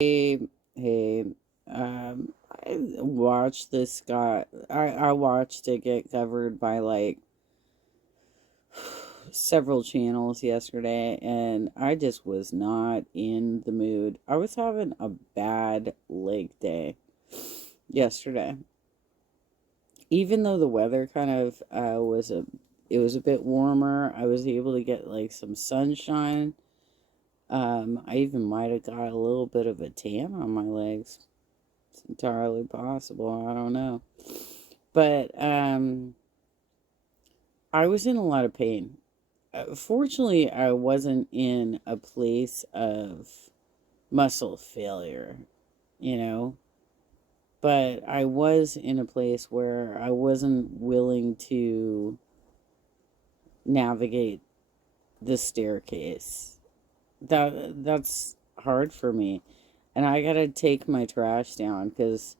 Hey, I watched this guy. I watched it get covered by like several channels yesterday, and I just was not in the mood. I was having a bad leg day yesterday. Even though the weather kind of it was a bit warmer. I was able to get like some sunshine. I even might have got a little bit of a tan on my legs. It's entirely possible. I don't know. But I was in a lot of pain. Fortunately, I wasn't in a place of muscle failure, you know, but I was in a place where I wasn't willing to navigate the staircase. That's hard for me. And I gotta take my trash down because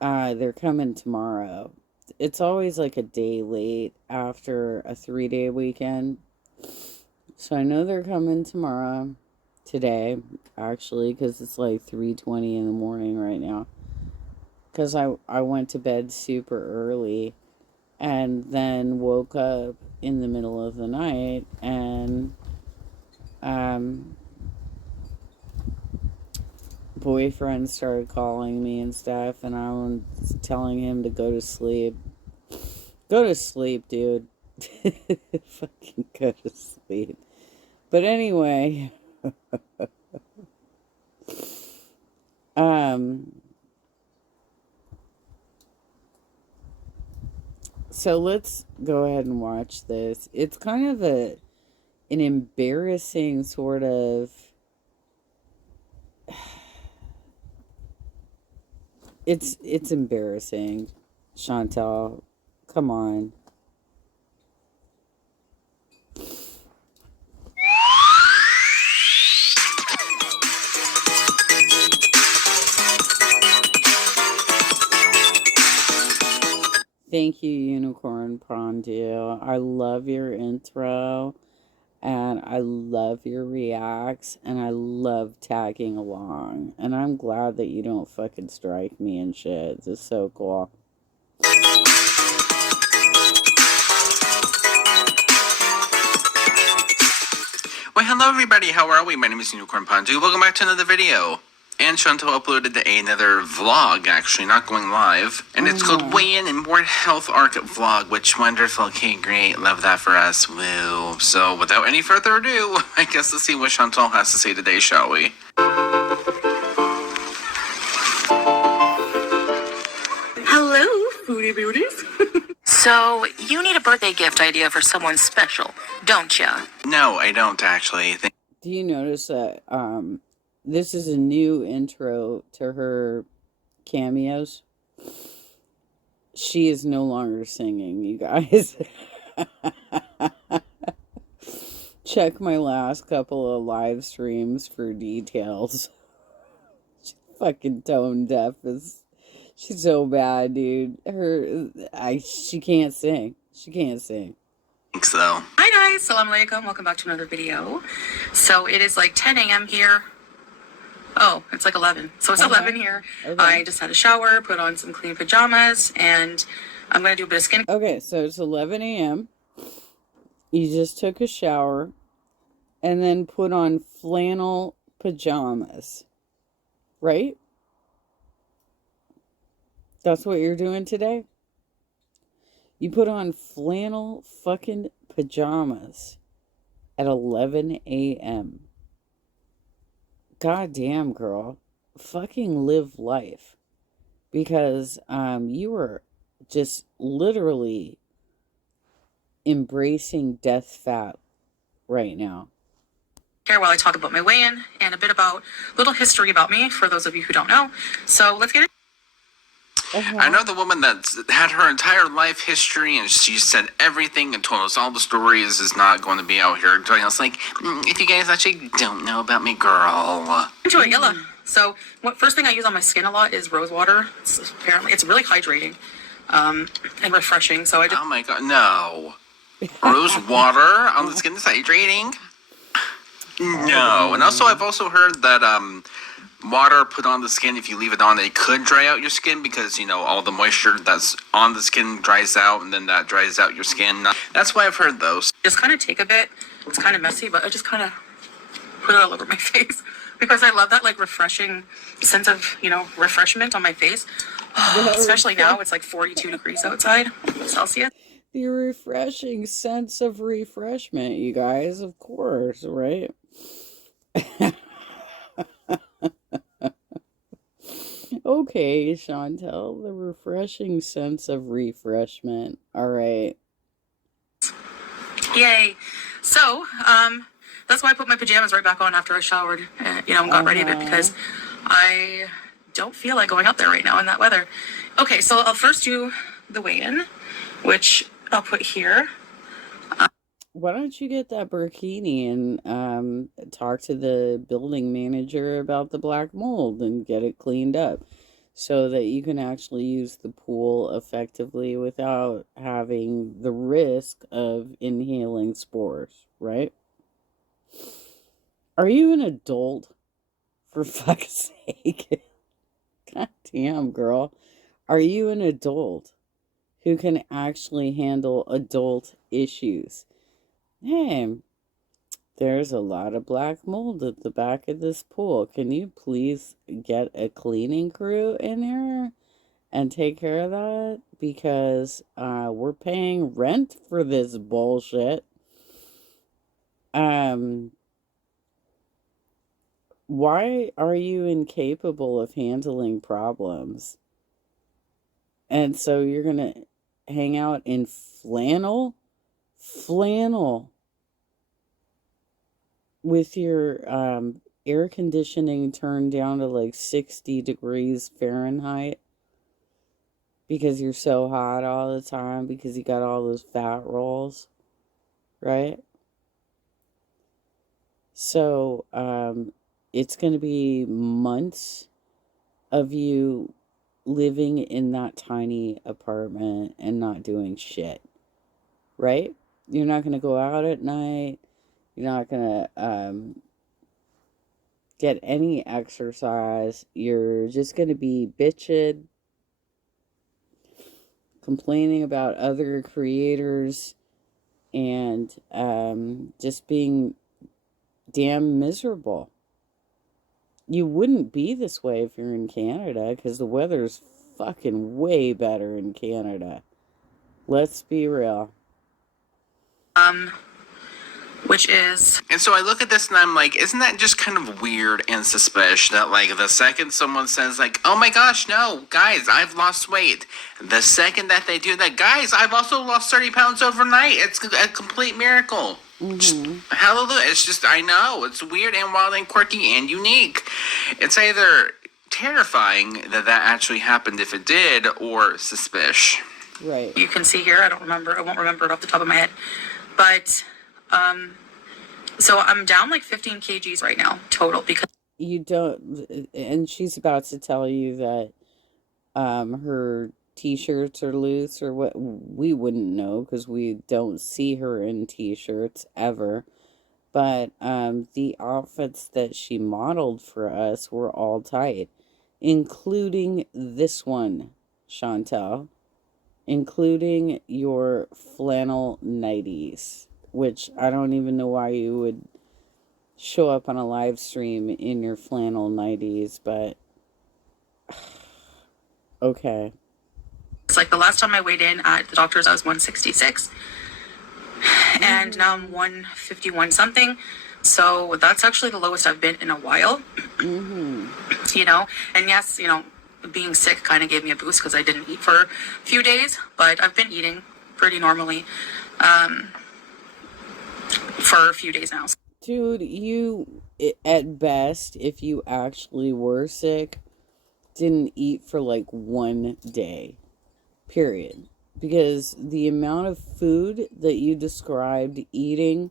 they're coming tomorrow. It's always like a day late after a 3-day weekend. So I know they're coming tomorrow, today, actually, because it's like 3:20 in the morning right now. Because I went to bed super early and then woke up in the middle of the night and um boyfriend started calling me and stuff, and I was telling him to go to sleep. Go to sleep, dude. Fucking go to sleep. But anyway, um, so let's go ahead and watch this. It's kind of an embarrassing sort of. It's embarrassing, Chantal. Come on. Thank you, Unicorn Pondu. I love your intro, and I love your reacts, and I love tagging along. And I'm glad that you don't fucking strike me and shit. This is so cool. Well, hello everybody, how are we? My name is Unicorn Pondu. Welcome back to another video. And Chantal uploaded another vlog, actually, not going live. And it's called Weigh In and More Health Arc Vlog, which wonderful. Okay, great. Love that for us. Woo. So, without any further ado, I guess let's see what Chantal has to say today, shall we? Hello, Foodie Beauties. So, you need a birthday gift idea for someone special, don't ya? No, I don't, actually. Do you notice that this is a new intro to her cameos? She is no longer singing, you guys. Check my last couple of live streams for details. She's fucking tone deaf. She's so bad, dude. She can't sing. She can't sing. Thanks, though. Hi guys, salam alaikum. Welcome back to another video. So it is like 10 a.m. here. Oh, it's like 11. So it's 11 here. Okay. I just had a shower, put on some clean pajamas, and I'm going to do a bit of skin. Okay, so it's 11 a.m. You just took a shower and then put on flannel pajamas, right? That's what you're doing today? You put on flannel fucking pajamas at 11 a.m. God damn, girl. Fucking live life. Because you were just literally embracing death fat right now. Here while I talk about my weigh-in and a bit about little history about me for those of you who don't know. So let's get it. I know the woman that's had her entire life history and she said everything and told us all the stories is not going to be out here telling us, like, if you guys actually don't know about me, girl. Enjoy, yella. So, first thing I use on my skin a lot is rose water. It's really hydrating and refreshing. So I just... Oh my god, no. Rose water on the skin is hydrating? No, and also I've also heard that water put on the skin, if you leave it on, it could dry out your skin because all the moisture that's on the skin dries out, and then that dries out your skin. That's why I've heard those. Just kind of take a bit. It's kind of messy, but I just kind of put it all over my face because I love that like refreshing sense of refreshment on my face. Especially now, it's like 42 degrees outside Celsius. The refreshing sense of refreshment, you guys, of course, right? Okay, Chantel, the refreshing sense of refreshment. All right. Yay. So, that's why I put my pajamas right back on after I showered, and got ready to, because I don't feel like going out there right now in that weather. Okay, so I'll first do the weigh-in, which I'll put here. Why don't you get that burkini and talk to the building manager about the black mold and get it cleaned up so that you can actually use the pool effectively without having the risk of inhaling spores, right? Are you an adult? For fuck's sake. God damn, girl. Are you an adult who can actually handle adult issues? Hey, there's a lot of black mold at the back of this pool. Can you please get a cleaning crew in here and take care of that? Because we're paying rent for this bullshit. Why are you incapable of handling problems? And so you're gonna hang out in flannel? Flannel. With your air conditioning turned down to like 60 degrees Fahrenheit because you're so hot all the time because you got all those fat rolls, right? So it's going to be months of you living in that tiny apartment and not doing shit, right? You're not going to go out at night. You're not going to get any exercise. You're just going to be bitching, complaining about other creators, and just being damn miserable. You wouldn't be this way if you're in Canada because the weather's fucking way better in Canada. Let's be real. Which is... And so I look at this and I'm like, isn't that just kind of weird and suspicious that like the second someone says like, oh my gosh, no, guys, I've lost weight. The second that they do that, guys, I've also lost 30 pounds overnight. It's a complete miracle. Mm-hmm. Hallelujah. It's just, I know, it's weird and wild and quirky and unique. It's either terrifying that actually happened if it did, or suspicious. Right. You can see here, I won't remember it off the top of my head. But, so I'm down like 15 kgs right now, total, because... You don't, and she's about to tell you that her t-shirts are loose or what. We wouldn't know because we don't see her in t-shirts ever. But the outfits that she modeled for us were all tight, including this one, Chantel, including your flannel nighties, which I don't even know why you would show up on a live stream in your flannel nighties, but okay. It's like the last time I weighed in at the doctor's, I was 166, and now I'm 151 something. So that's actually the lowest I've been in a while. Mm-hmm. And yes, being sick kind of gave me a boost because I didn't eat for a few days, but I've been eating pretty normally for a few days now. Dude, you, at best, if you actually were sick, didn't eat for like 1 day, period. Because the amount of food that you described eating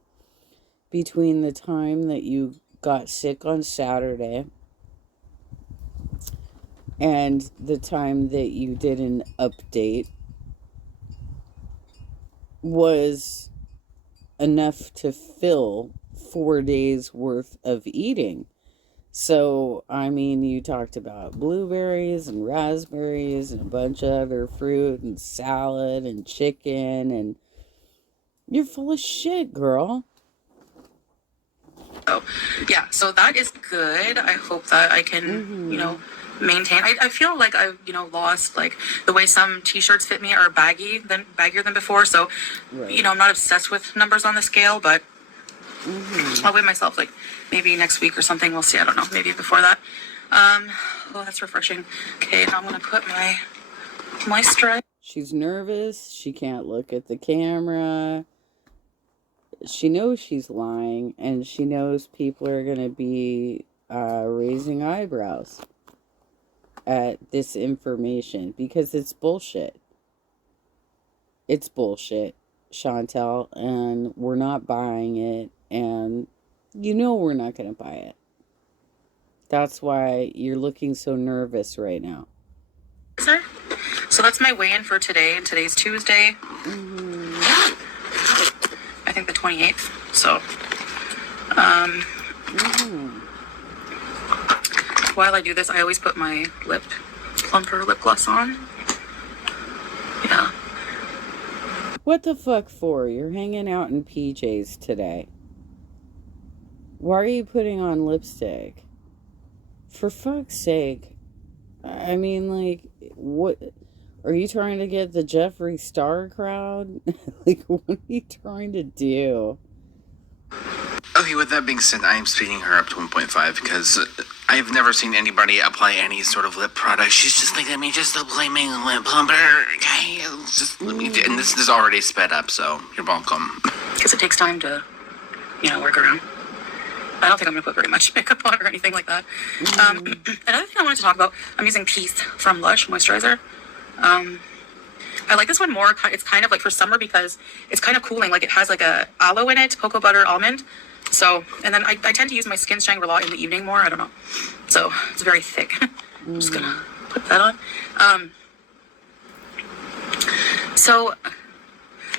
between the time that you got sick on Saturday and the time that you did an update was enough to fill 4 days worth of eating. So, I mean, you talked about blueberries and raspberries and a bunch of other fruit and salad and chicken, and you're full of shit, girl. So, yeah, so that is good. I hope that I can, maintain. I feel like I've, lost, like, the way some t-shirts fit me are baggier than before. So, Right. I'm not obsessed with numbers on the scale, but I'll weigh myself, like, maybe next week or something. We'll see. I don't know. Maybe before that. Oh, that's refreshing. Okay, now I'm going to put my moisturizer. She's nervous. She can't look at the camera. She knows she's lying, and she knows people are going to be raising eyebrows at this information because it's bullshit. It's bullshit, Chantel, and we're not buying it, and we're not going to buy it. That's why you're looking so nervous right now. So that's my weigh-in for today, and today's Tuesday. I think the 28th. So, while I do this, I always put my lip plumper lip gloss on. Yeah. What the fuck for? You're hanging out in PJs today. Why are you putting on lipstick? For fuck's sake. I mean, like, what? Are you trying to get the Jeffree Star crowd? Like, what are you trying to do? Okay, with that being said, I am speeding her up to 1.5 because I've never seen anybody apply any sort of lip product. She's just like, let me just apply my lip plumper, okay? Just let me do, and this is already sped up, so you're welcome. Because it takes time to, work around. I don't think I'm going to put very much makeup on or anything like that. Another thing I wanted to talk about, I'm using Peace from Lush moisturizer. I like this one more. It's kind of like for summer because it's kind of cooling. Like it has like a aloe in it, cocoa butter, almond. So, and then I tend to use my Skin Shangri-La in the evening more. I don't know. So it's very thick. I'm just going to put that on. So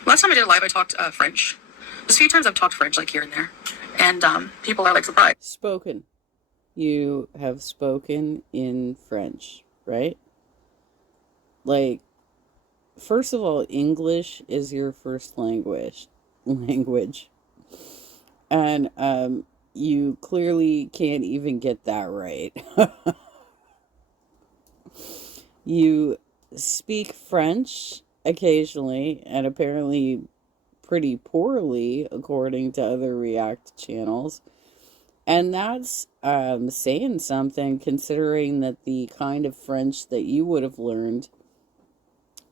last time I did a live, I talked French. Just a few times I've talked French, like here and there. And people are like surprised. Spoken. You have spoken in French, right? Like, first of all, English is your first language. And you clearly can't even get that right. You speak French occasionally, and apparently pretty poorly, according to other React channels. And that's saying something, considering that the kind of French that you would have learned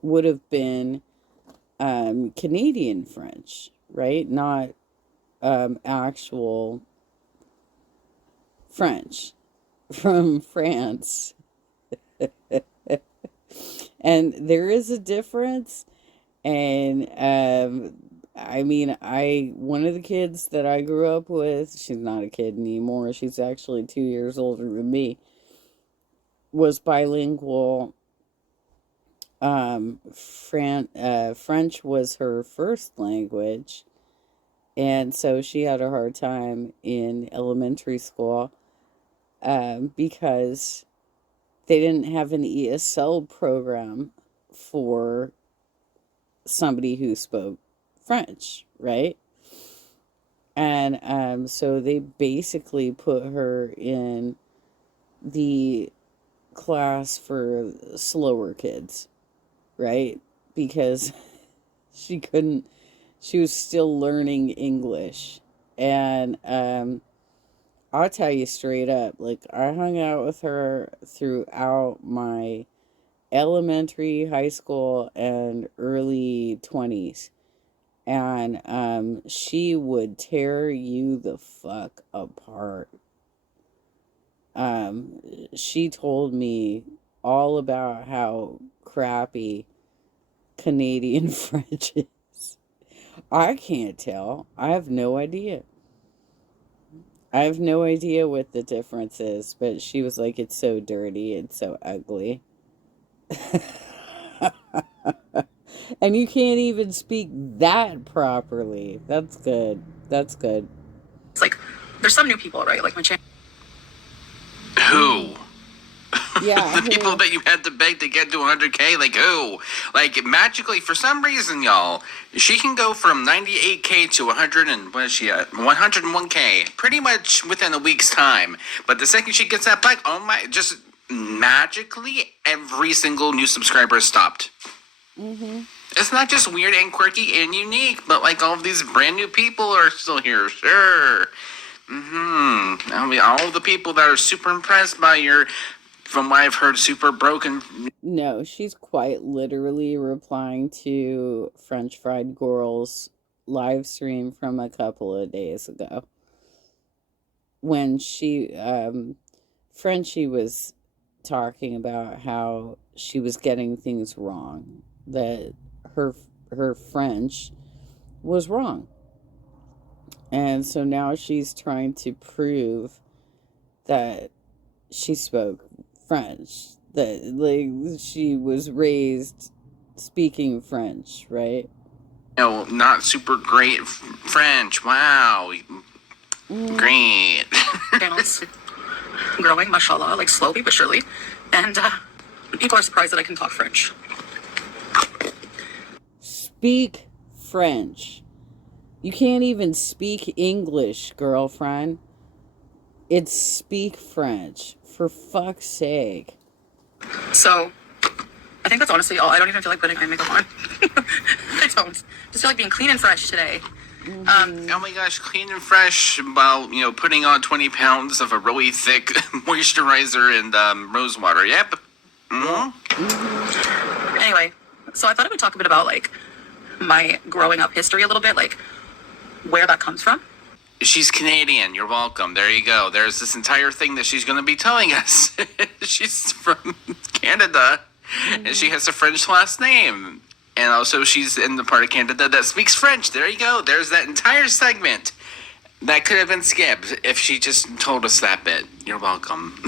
would have been Canadian French, right? Not actual French from France. And there is a difference. And I mean, one of the kids that I grew up with, she's not a kid anymore, she's actually 2 years older than me, was bilingual. French was her first language, and so she had a hard time in elementary school because they didn't have an ESL program for somebody who spoke French, right? And so they basically put her in the class for slower kids, right? Because she was still learning English. And I'll tell you straight up, like, I hung out with her throughout my elementary, high school, and early 20s. And she would tear you the fuck apart. She told me all about how crappy Canadian French is. I can't tell. I have no idea. I have no idea what the difference is, but she was like, it's so dirty, it's so ugly. And you can't even speak that properly. That's good. That's good. It's like, there's some new people, right? Like my channel. Who? Yeah. The people that you had to beg to get to 100K, like who? Like magically, for some reason, y'all, she can go from 98K to 100 and what is she at? 101K, pretty much within a week's time. But the second she gets that plaque, oh my, just magically, every single new subscriber is stopped. It's not just weird and quirky and unique, but like all of these brand new people are still here. Sure. I mean, all the people that are super impressed by your, from what I've heard, super broken. No, she's quite literally replying to French Fried Girl's live stream from a couple of days ago. When Frenchie was talking about how she was getting things wrong, that her French was wrong. And so now she's trying to prove that she spoke French, that like she was raised speaking French, right? No, not super great French. Wow. Great. Channels growing, mashallah, like slowly but surely. And people are surprised that I can talk French. Speak French. You can't even speak English, girlfriend. It's speak French. For fuck's sake. So, I think that's honestly all. I don't even feel like putting eye makeup on. I don't. Just feel like being clean and fresh today. Oh my gosh, clean and fresh while, you know, putting on 20 pounds of a really thick moisturizer and rose water. Yep. Anyway, so I thought I would talk a bit about like my growing up history a little bit, like where that comes from. She's Canadian. You're welcome. There you go. There's this entire thing that she's going to be telling us. She's from Canada, and she has a French last name. And also she's in the part of Canada that speaks French. There you go. There's that entire segment. That could have been skipped if she just told us that bit. You're welcome.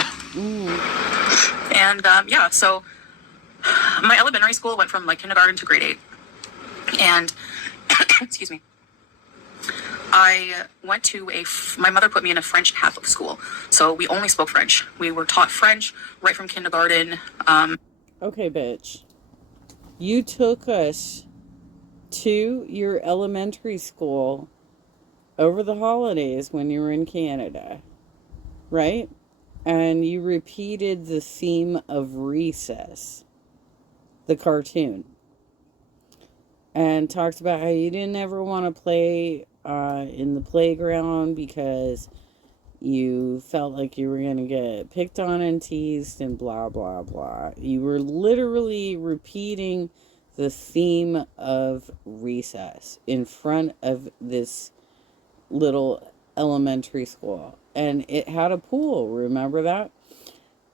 And yeah, so my elementary school went from like kindergarten to grade 8. And, excuse me, I went to my mother put me in a French Catholic school. So we only spoke French. We were taught French right from kindergarten. Okay, bitch. You took us to your elementary school over the holidays when you were in Canada, right? And you repeated the theme of Recess, the cartoon, and talked about how you didn't ever want to play in the playground because you felt like you were going to get picked on and teased and blah, blah, blah. You were literally repeating the theme of Recess in front of this little elementary school. And it had a pool, remember that?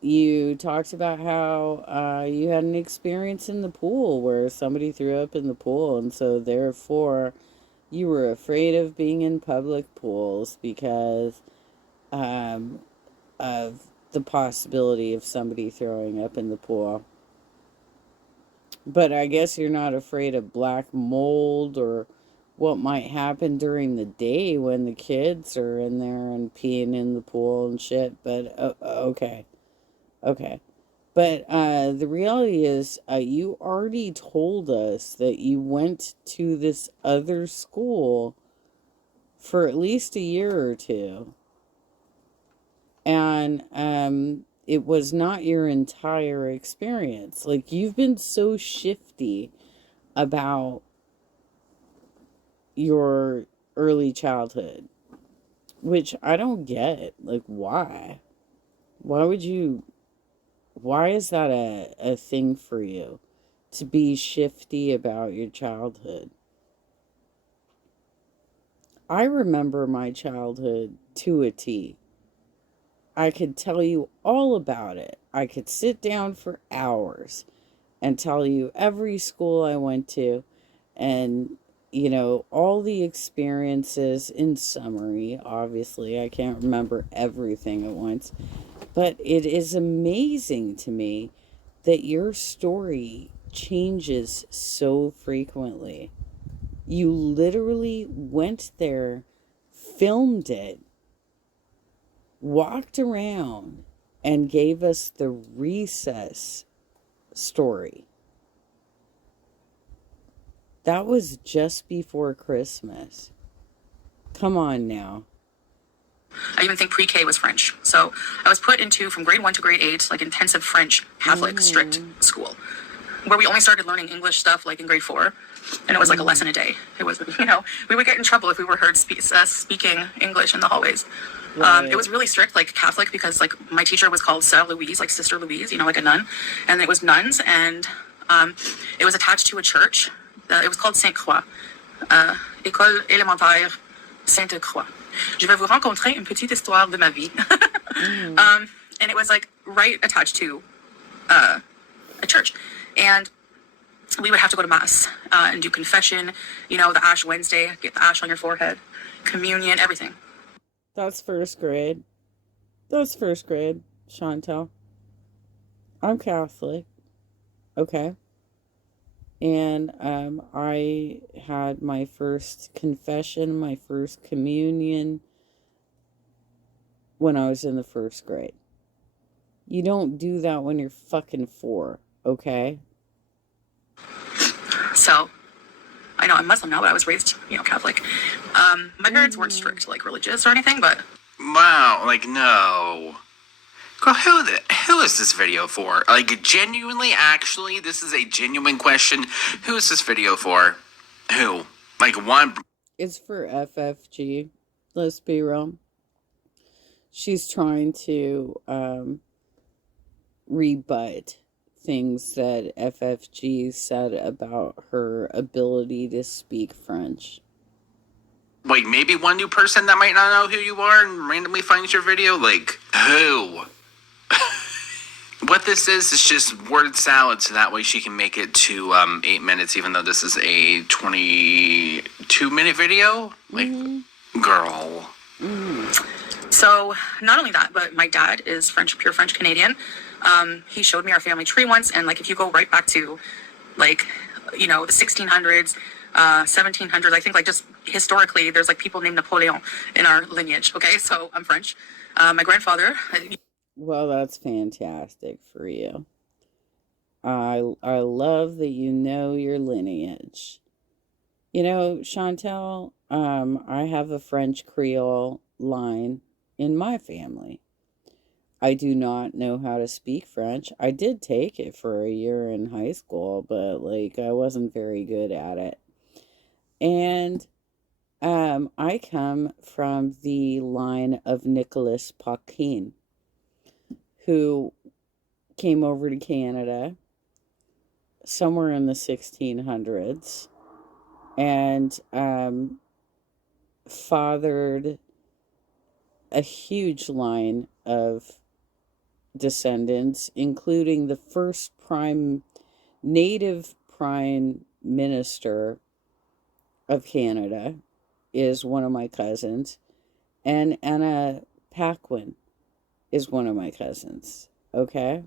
You talked about how you had an experience in the pool where somebody threw up in the pool, and so therefore you were afraid of being in public pools because of the possibility of somebody throwing up in the pool. But I guess you're not afraid of black mold or what might happen during the day when the kids are in there and peeing in the pool and shit. But okay. But the reality is you already told us that you went to this other school for at least a year or two. And it was not your entire experience. Like, you've been so shifty about your early childhood, which I don't get. Like, why? Why is that a thing for you, to be shifty about your childhood? I remember my childhood to a T. I could tell you all about it. I could sit down for hours and tell you every school I went to and, you know, all the experiences in summary. Obviously, I can't remember everything at once. But it is amazing to me that your story changes so frequently. You literally went there, filmed it, walked around and gave us the recess story. That was just before Christmas. Come on now. I even think pre-K was French. So I was put into, from grade 1 to grade 8, like intensive French Catholic strict school, where we only started learning English stuff like in grade 4. And it was like a lesson a day. It was, we would get in trouble if we were heard speaking English in the hallways. Right. It was really strict, like Catholic, because like my teacher was called Sœur Louise, like Sister Louise, like a nun. And it was nuns, and it was attached to a church. It was called Sainte-Croix. École élémentaire Sainte-Croix. Je vais vous rencontrer une petite histoire de ma vie. And it was like right attached to a church. And we would have to go to mass and do confession, the Ash Wednesday, get the ash on your forehead, communion, everything. That's first grade. Chantel. I'm Catholic. Okay. And I had my first confession, my first communion when I was in the first grade. You don't do that when you're fucking 4, okay? So, I know I'm Muslim now, but I was raised, Catholic. My parents weren't strict, like religious or anything, but... Wow, like, no. Girl, who is this video for? Like, genuinely, actually, this is a genuine question. Who is this video for? Who? Like, one... It's for FFG. Let's be real. She's trying to rebut things that FFG said about her ability to speak French. Like, maybe one new person that might not know who you are and randomly finds your video? Like, who? What this is just word salad, so that way she can make it to 8 minutes, even though this is a 22-minute video. Like, girl. So, not only that, but my dad is French, pure French Canadian. He showed me our family tree once, and like if you go right back to like, the 1600s, 1700s, I think like just historically, there's like people named Napoleon in our lineage. Okay, so I'm French. My grandfather. Well, that's fantastic for you. I love that you know your lineage. Chantel, I have a French Creole line in my family. I do not know how to speak French. I did take it for a year in high school, but like I wasn't very good at it. And I come from the line of Nicolas Paquin, who came over to Canada somewhere in the 1600s and fathered a huge line of descendants, including the first native prime minister of Canada is one of my cousins, and Anna Paquin is one of my cousins. Okay?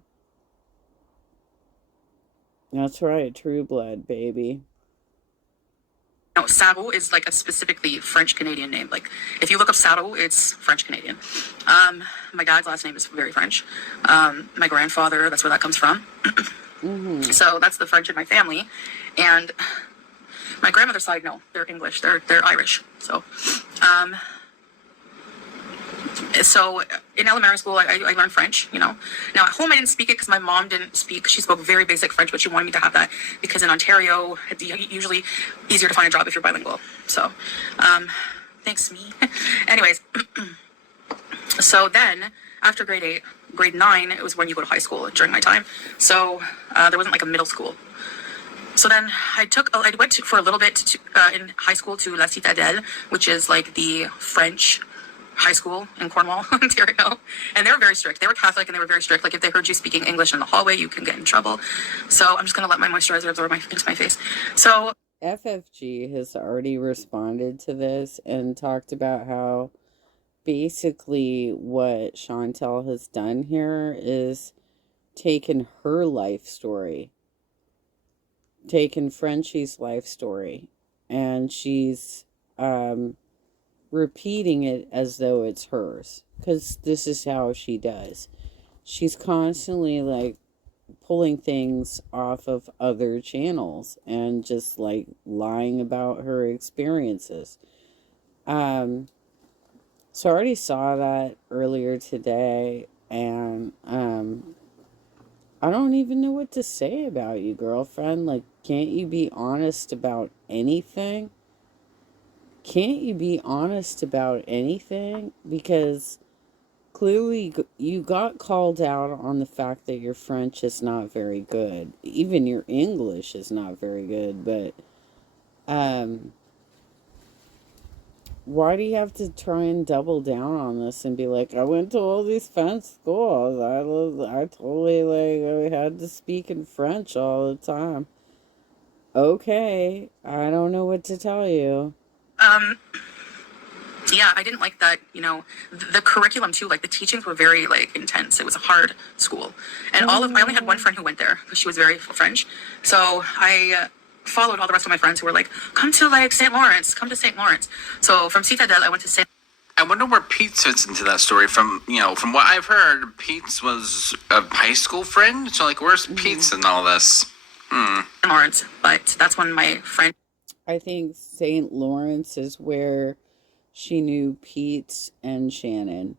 That's right, true blood, baby. No, Saro is like a specifically French Canadian name. Like if you look up Saro, it's French Canadian. My dad's last name is very French. My grandfather, that's where that comes from. So that's the French in my family. And my grandmother's side, no, they're English. They're Irish. So in elementary school, I learned French, Now at home I didn't speak it because my mom didn't speak. She spoke very basic French, but she wanted me to have that because in Ontario, it's usually easier to find a job if you're bilingual. So, thanks me. Anyways, so then after grade 8, grade 9, it was when you go to high school during my time. So there wasn't like a middle school. So then I went for a little bit in high school to La Citadelle, which is like the French high school in Cornwall, Ontario. And they were very strict. They were Catholic and they were very strict. Like if they heard you speaking English in the hallway, you can get in trouble. So I'm just going to let my moisturizer absorb into my face. So FFG has already responded to this and talked about how basically what Chantel has done here is taken her life story, taken Frenchie's life story, and she's repeating it as though it's hers, because this is how she does. She's constantly like pulling things off of other channels and just like lying about her experiences. So I already saw that earlier today, and I don't even know what to say about you, girlfriend. Like, can't you be honest about anything? Can't you be honest about anything? Because clearly you got called out on the fact that your French is not very good. Even your English is not very good, but um why do you have to try and double down on this and be like, I went to all these French schools. I totally like I had to speak in French all the time. Okay, I don't know what to tell you. Yeah, I didn't like that, the curriculum too, like the teachings were very like intense. It was a hard school. And I only had one friend who went there because she was very French. So I followed all the rest of my friends who were like, come to like St. Lawrence, come to St. Lawrence. So from Citadel, I went to St. I wonder where Pete fits into that story. From what I've heard, Pete's was a high school friend. So like, where's Pete's in all this? Lawrence, but that's when my friend. I think St. Lawrence is where she knew Pete and Shannon.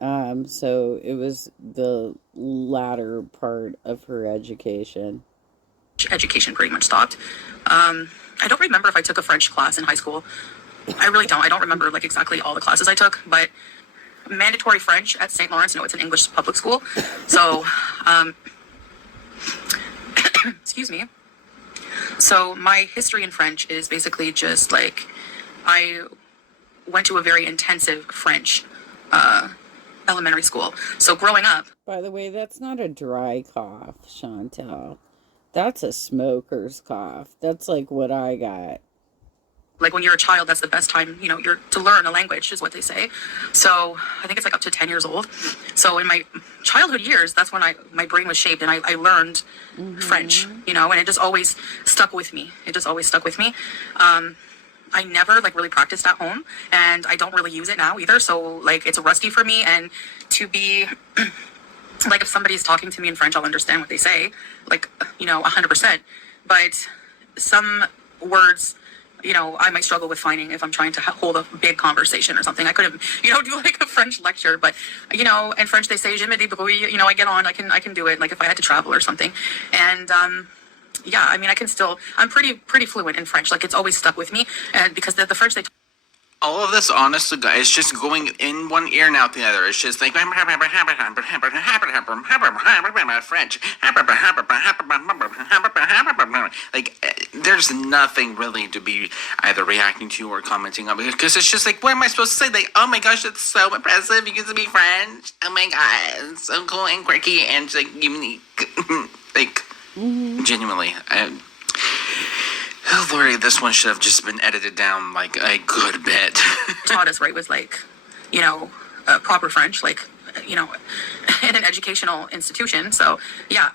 So it was the latter part of her education. Education pretty much stopped. I don't remember if I took a French class in high school. I really don't. I don't remember like exactly all the classes I took, but mandatory French at St. Lawrence. No, it's an English public school. So, excuse me. So my history in French is basically just like I went to a very intensive French elementary school. So growing up. By the way, that's not a dry cough, Chantel. That's a smoker's cough. That's like what I got. Like when you're a child, that's the best time, you're to learn a language is what they say. So I think it's like up to 10 years old. So in my childhood years, that's when my brain was shaped and I learned French, and it just always stuck with me. It just always stuck with me. I never like really practiced at home and I don't really use it now either. So like it's rusty for me, and to be like if somebody's talking to me in French, I'll understand what they say, like, 100%. But some words, I might struggle with finding if I'm trying to hold a big conversation or something. I couldn't, do like a French lecture, but, in French they say, je me débrouille, I get on, I can do it, like if I had to travel or something. And, yeah, I mean, I'm pretty fluent in French. Like it's always stuck with me. And because the French, All of this, honestly, guys, just going in one ear and out the other. It's just like French. Like, there's nothing really to be either reacting to or commenting on, because it's just like, what am I supposed to say? Like, oh my gosh, that's so impressive. You get to speak French. Oh my god, it's so cool and quirky and like unique. Like, genuinely, oh, Lori, this one should have just been edited down like a good bit. taught us, right, was like, proper French, like, in an educational institution. So, yeah,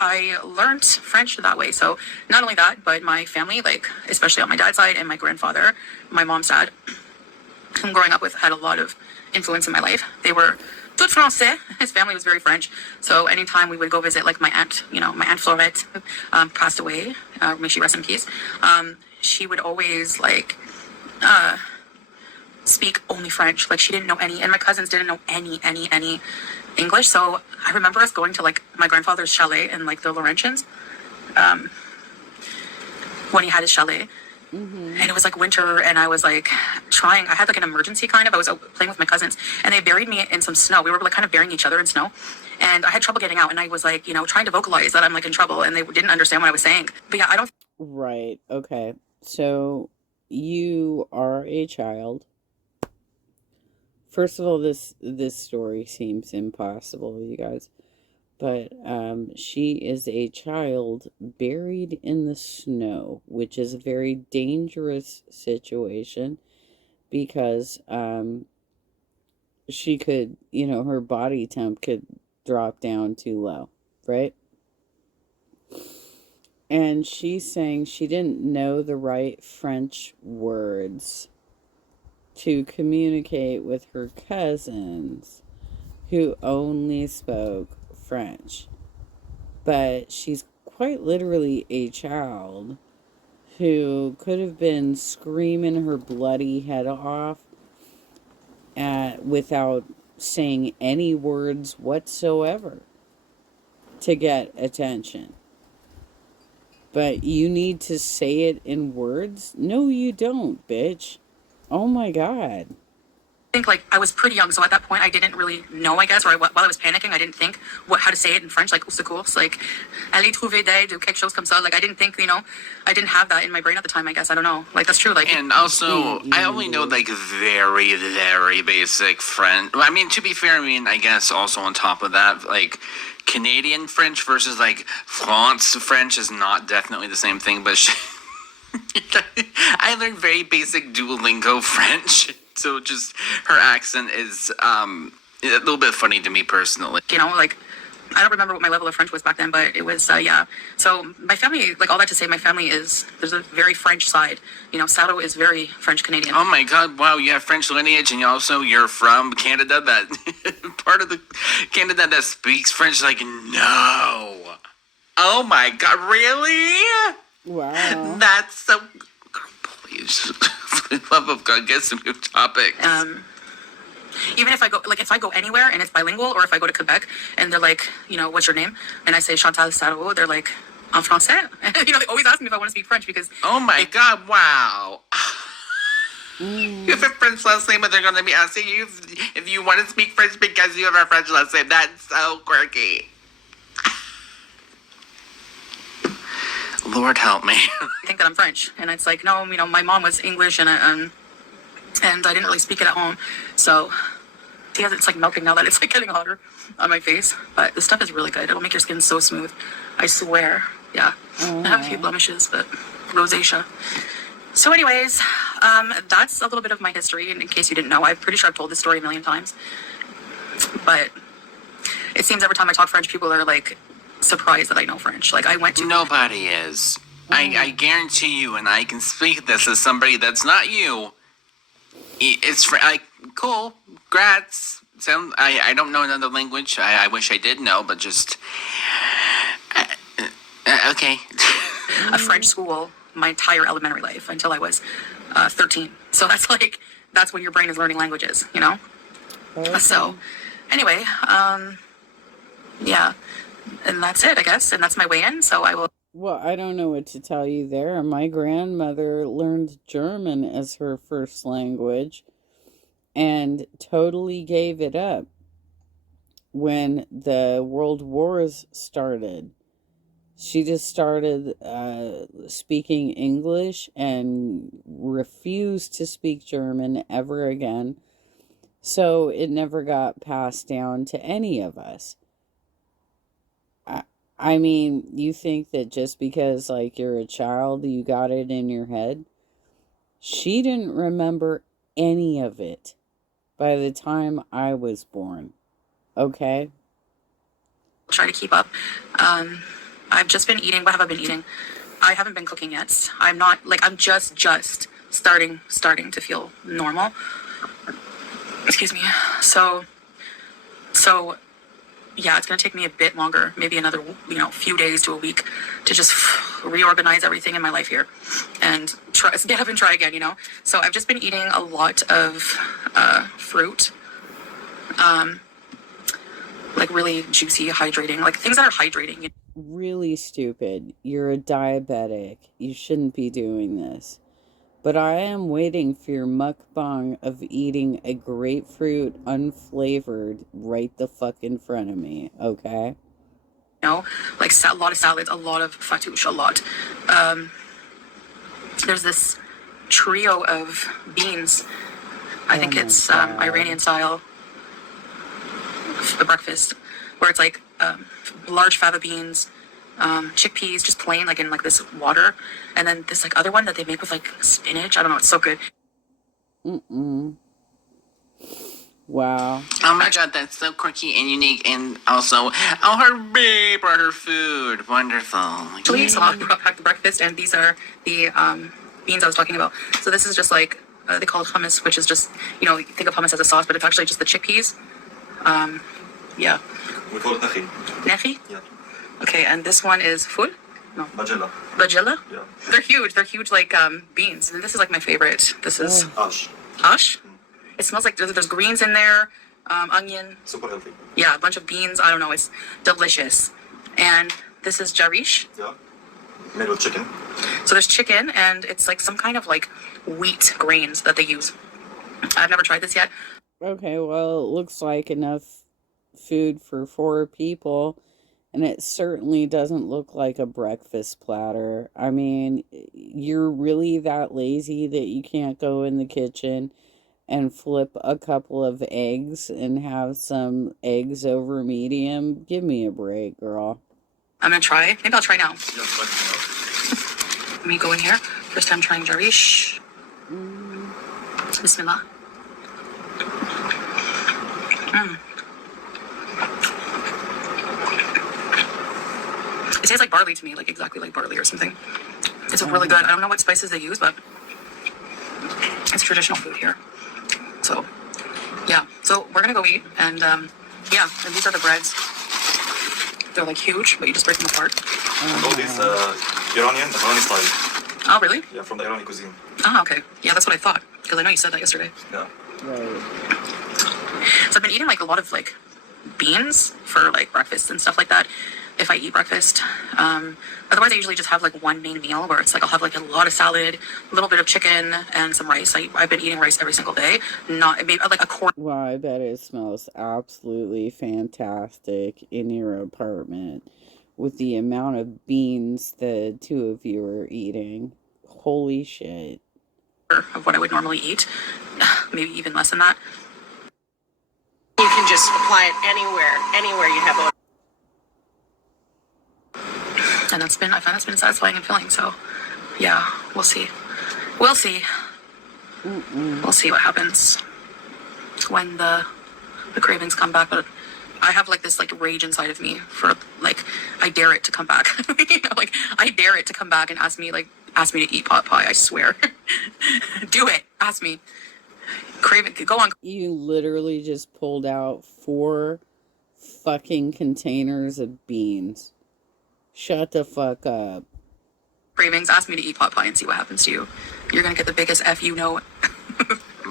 I learned French that way. So not only that, but my family, like, especially on my dad's side and my grandfather, my mom's dad, whom growing up with had a lot of influence in my life. They were tout français. His family was very French. So anytime we would go visit, like my aunt, my Aunt Florette, passed away, may she rest in peace. She would always like speak only French. Like she didn't know any, and my cousins didn't know any English. So I remember us going to like my grandfather's chalet in like the Laurentians, when he had his chalet. And it was like winter, and I was like I had like an emergency kind of. I was playing with my cousins, and they buried me in some snow. We were like kind of burying each other in snow, and I had trouble getting out. And I was like, trying to vocalize that I'm like in trouble, and they didn't understand what I was saying. But yeah, I don't. Right. Okay. So you are a child. First of all, this story seems impossible, you guys. But she is a child buried in the snow, which is a very dangerous situation because she could, her body temp could drop down too low, right? And she's saying she didn't know the right French words. to communicate with her cousins who only spoke French. But she's quite literally a child who could have been screaming her bloody head off without saying any words whatsoever to get attention. But you need to say it in words? No, you don't, bitch. Oh my God. I think like I was pretty young, so at that point I didn't really know, I guess, or while I was panicking, I didn't think how to say it in French, like secours, like aller trouver d'aide ou quelque chose comme ça. Like I didn't think, I didn't have that in my brain at the time. I guess I don't know. Like that's true. Like and also I only know like very very basic French. I mean, to be fair, I guess also on top of that, like Canadian French versus like France French is not definitely the same thing, but I learned very basic Duolingo French. So just her accent is a little bit funny to me personally. Like I don't remember what my level of French was back then, but it was yeah. So my family, like all that to say, my family there's a very French side. Sato is very French Canadian. Oh my God! Wow, you have French lineage, and you're from Canada. That part of the Canada that speaks French. Like no. Oh my God! Really? Wow. That's so. Please, for the love of God, get some new topics. Even if I go anywhere and it's bilingual, or if I go to Quebec and they're like, what's your name? And I say Chantal Sarro, they're like, en français? They always ask me if I want to speak French because. Oh my God! Wow. You have a French last name, but they're going to be asking you if you want to speak French because you have a French last name. That's so quirky. Lord help me. I think that I'm French, and it's like, no, my mom was English, and I didn't really speak it at home, so it's like melting now that it's like getting hotter on my face. But this stuff is really good. It'll make your skin so smooth. I swear. Yeah. I have a few blemishes, but rosacea. So anyways, that's a little bit of my history. And in case you didn't know, I'm pretty sure I've told this story a million times. But it seems every time I talk French, people are like surprised that I know French. Like I went to. Nobody is. I guarantee you, and I can speak this as somebody that's not you. It's cool. Grats. I don't know another language. I wish I did know, but just okay. A French school my entire elementary life until I was 13. So that's when your brain is learning languages, Okay. So anyway, yeah, and that's it, I guess, and that's my way in. So I will. Well, I don't know what to tell you there. My grandmother learned German as her first language and totally gave it up when the world wars started. She just started speaking English and refused to speak German ever again. So it never got passed down to any of us. I mean, you think that just because, you're a child, you got it in your head? She didn't remember any of it by the time I was born. Okay? Try to keep up. I've just been eating. What have I been eating? I haven't been cooking yet. I'm not, I'm just starting to feel normal. Excuse me. So, yeah, it's going to take me a bit longer, maybe another, few days to a week to just reorganize everything in my life here and get up and try again, So I've just been eating a lot of fruit, really juicy, hydrating, things that are hydrating. Really stupid. You're a diabetic. You shouldn't be doing this. But I am waiting for your mukbang of eating a grapefruit unflavored right the fuck in front of me, okay? A lot of salads, a lot of fattoush, a lot. There's this trio of beans. I think it's Iranian style breakfast, where it's large fava beans, chickpeas, just plain, in this water, and then this other one that they make with spinach. I don't know, it's so good. Wow. Oh my God, that's so quirky and unique, and also, her babe brought her food. Wonderful. Actually, so I'll pack the breakfast, and these are the beans I was talking about. So this is just They call it hummus, which is just, you know, you think of hummus as a sauce, but it's actually just the chickpeas. Yeah. We call it nahi. Nechi? Yeah. Okay, and this one is ful? No. Bajela. Bajilla? Yeah. They're huge. They're huge, like beans. And this is like my favorite. This is Ash. ash. It smells like there's greens in there, onion. Super healthy. Yeah, a bunch of beans. I don't know. It's delicious. And this is jarish. Yeah. Made with chicken. So there's chicken, and it's like some kind of like wheat grains that they use. I've never tried this yet. Okay, well, it looks like enough food for 4 people, and it certainly doesn't look like a breakfast platter. I mean, you're really that lazy that you can't go in the kitchen and flip a couple of eggs and have some eggs over medium? Give me a break, girl. I'm gonna try. Maybe I'll try now. Yeah, try Let me go in here. First time trying jarish. Bismillah. It tastes like barley to me, like exactly like barley or something. It's really good. I don't know what spices they use, but it's traditional food here. So, yeah. So we're gonna go eat, and yeah. And these are the breads. They're like huge, but you just break them apart. All these Iranian style. Oh, really? Yeah, from the Iranian cuisine. Oh, okay. Yeah, that's what I thought, because I know you said that yesterday. Yeah. Right. So I've been eating like a lot of like beans for like breakfast and stuff like that. If I eat breakfast, otherwise I usually just have like one main meal where it's like I'll have like a lot of salad, a little bit of chicken, and some rice. I've been eating rice every single day. Not maybe like a quart. Wow, I bet it smells absolutely fantastic in your apartment with the amount of beans the 2 of you are eating. Holy shit. Of what I would normally eat, maybe even less than that. You can just apply it anywhere you have oil. And I find that's been satisfying and filling. So, yeah, we'll see. We'll see. We'll see what happens when the cravings come back. But I have like this like rage inside of me for like I dare it to come back. You know, like I dare it to come back and ask me to eat pot pie. I swear. Do it. Ask me. Crave it. Go on. You literally just pulled out 4 fucking containers of beans. Shut the fuck up. Cravings. Ask me to eat pot pie and see what happens to you. You're gonna get the biggest F you know.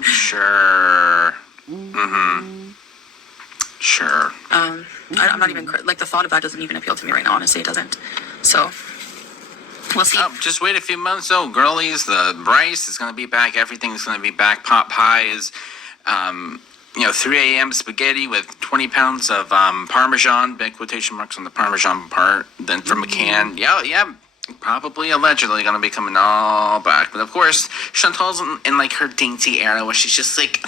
Sure. Sure. I'm not even like the thought of that doesn't even appeal to me right now. Honestly, it doesn't. So we'll see. Oh, just wait a few months. Oh, girlies, the rice is going to be back. Everything's going to be back. Pot pies. 3 a.m. spaghetti with 20 pounds of Parmesan, big quotation marks on the Parmesan part, then from a can. Yeah, probably allegedly going to be coming all back. But of course, Chantal's in like her dainty era where she's just like,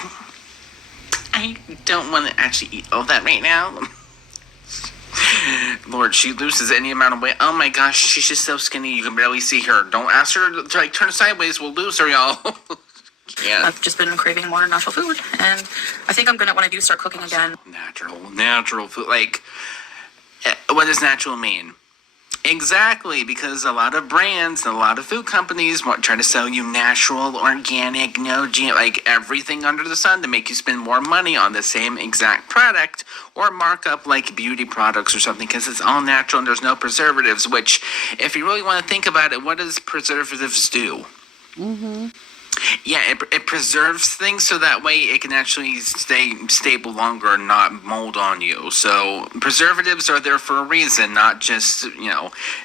I don't want to actually eat all that right now. Lord, she loses any amount of weight. Oh my gosh, she's just so skinny you can barely see her. Don't ask her to like turn sideways. We'll lose her, y'all. Yeah. I've just been craving more natural food, and I think I'm gonna, when I do start cooking again. Natural food. Like, what does natural mean? Exactly, because a lot of brands and a lot of food companies try to sell you natural, organic, like everything under the sun to make you spend more money on the same exact product or mark up like beauty products or something because it's all natural and there's no preservatives, which, if you really want to think about it, what does preservatives do? Yeah, it preserves things so that way it can actually stay stable longer and not mold on you. So preservatives are there for a reason, not just,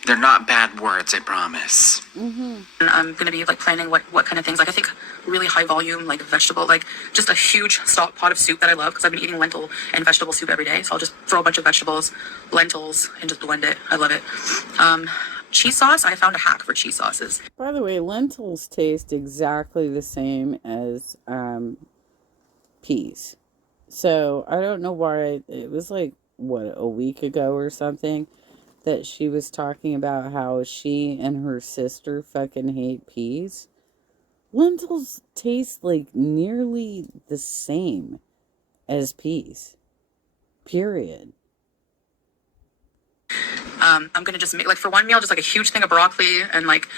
they're not bad words, I promise. And I'm going to be like planning what kind of things, like I think really high volume, like vegetable, like just a huge stock pot of soup that I love because I've been eating lentil and vegetable soup every day. So I'll just throw a bunch of vegetables, lentils, and just blend it. I love it. Cheese sauce, I found a hack for cheese sauces. By the way, lentils taste exactly the same as peas. So I don't know why, it was like, a week ago or something, that she was talking about how she and her sister fucking hate peas. Lentils taste like nearly the same as peas. Period. I'm gonna just make, like, for one meal, just like a huge thing of broccoli and like,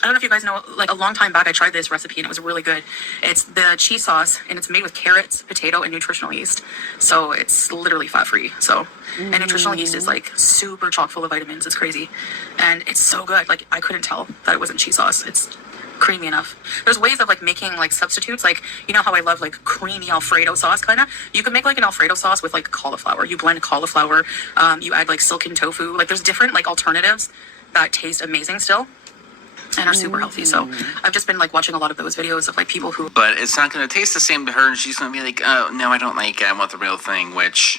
I don't know if you guys know, like a long time back, I tried this recipe and it was really good. It's the cheese sauce and it's made with carrots, potato, and nutritional yeast. So it's literally fat free. So, and nutritional yeast is like super chock full of vitamins. It's crazy. And it's so good. Like, I couldn't tell that it wasn't cheese sauce. It's creamy enough. There's ways of like making like substitutes. Like, you know how I love like creamy Alfredo sauce kind of? You can make like an Alfredo sauce with like cauliflower. You blend cauliflower. You add like silken tofu. Like, there's different like alternatives that taste amazing still and are super healthy. So I've just been like watching a lot of those videos of like people who, but it's not going to taste the same to her, and she's going to be like, oh no, I don't like it, I want the real thing, which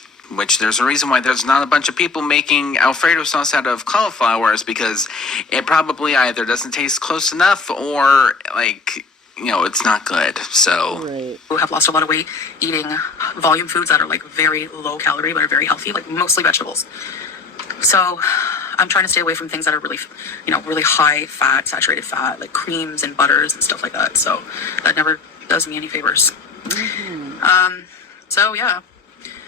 there's a reason why there's not a bunch of people making Alfredo sauce out of cauliflower, is because it probably either doesn't taste close enough or like, you know, it's not good. So who have lost a lot of weight eating volume foods that are like very low calorie but are very healthy, like mostly vegetables. So I'm trying to stay away from things that are really, you know, really high fat, saturated fat, like creams and butters and stuff like that. So that never does me any favors. So yeah.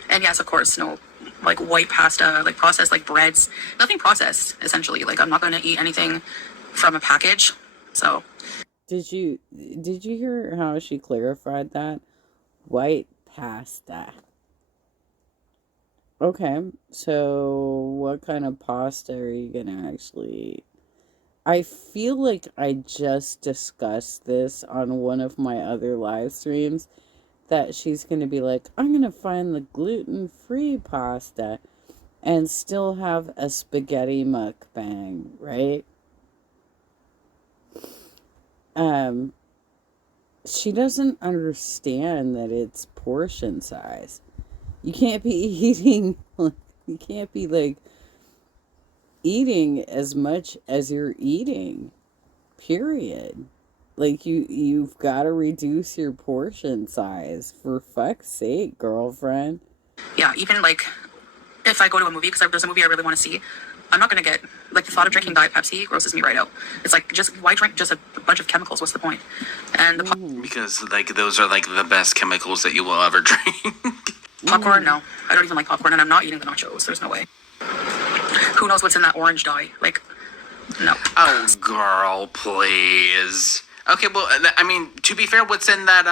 And yes, of course, no, like white pasta, like processed, like breads, nothing processed, essentially. Like, I'm not going to eat anything from a package. So. Did you hear how she clarified that? White pasta. Okay, so what kind of pasta are you gonna actually eat? I feel like I just discussed this on one of my other live streams, that she's gonna be like, I'm gonna find the gluten-free pasta and still have a spaghetti mukbang, right? She doesn't understand that it's portion size. You can't be eating, you can't be like eating as much as you're eating, period. Like, you've got to reduce your portion size, for fuck's sake, girlfriend. Yeah, even like if I go to a movie, because there's a movie I really want to see, I'm not going to get, like, the thought of drinking Diet Pepsi grosses me right out. It's like, just, why drink just a bunch of chemicals? What's the point? And because like those are like the best chemicals that you will ever drink. Popcorn? No. I don't even like popcorn, and I'm not eating the nachos. There's no way. Who knows what's in that orange dye? Like, no. Oh, girl, please. Okay, well, I mean, to be fair, what's in that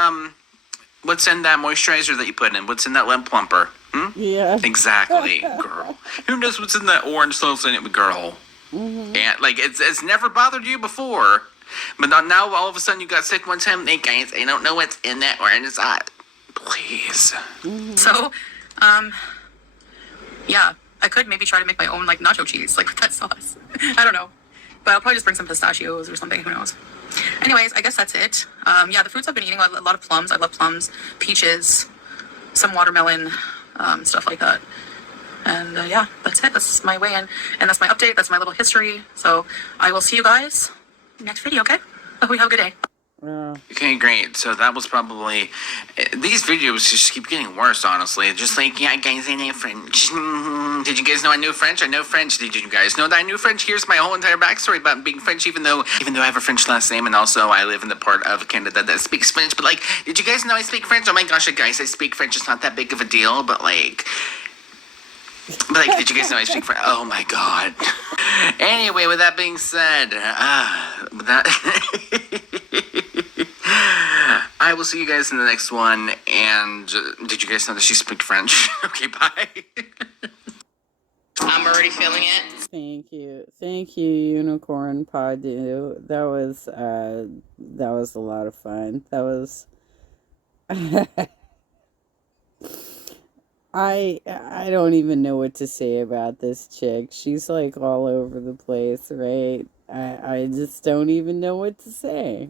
moisturizer that you put in? What's in that lip plumper? Yeah. Exactly, girl. Who knows what's in that orange sauce in it, girl? And like, it's never bothered you before, but now all of a sudden you got sick one time. Hey guys, I don't know what's in that orange sauce. Please. So, yeah, I could maybe try to make my own like nacho cheese, like with that sauce. I don't know, but I'll probably just bring some pistachios or something. Who knows? Anyways, I guess that's it. Yeah, the foods I've been eating, a lot of plums. I love plums, peaches, some watermelon, stuff like that. And yeah, that's it. That's my weigh-in, and that's my update. That's my little history. So I will see you guys next video. Okay? Hope you have a good day. Okay, great. So that was probably... These videos just keep getting worse, honestly. Just like, yeah, guys, I know French. Did you guys know I knew French? I know French. Did you guys know that I knew French? Here's my whole entire backstory about being French, even though I have a French last name, and also I live in the part of Canada that speaks French. But, like, did you guys know I speak French? Oh my gosh, guys, I speak French. It's not that big of a deal, but, like... did you guys know I speak French? Oh my god. Anyway, with that being said, I will see you guys in the next one. And did you guys know that she speaks French? Okay, bye. I'm already feeling it. Thank you, Unicorn Padu. That was a lot of fun. That was. I don't even know what to say about this chick. She's like all over the place, right? I just don't even know what to say.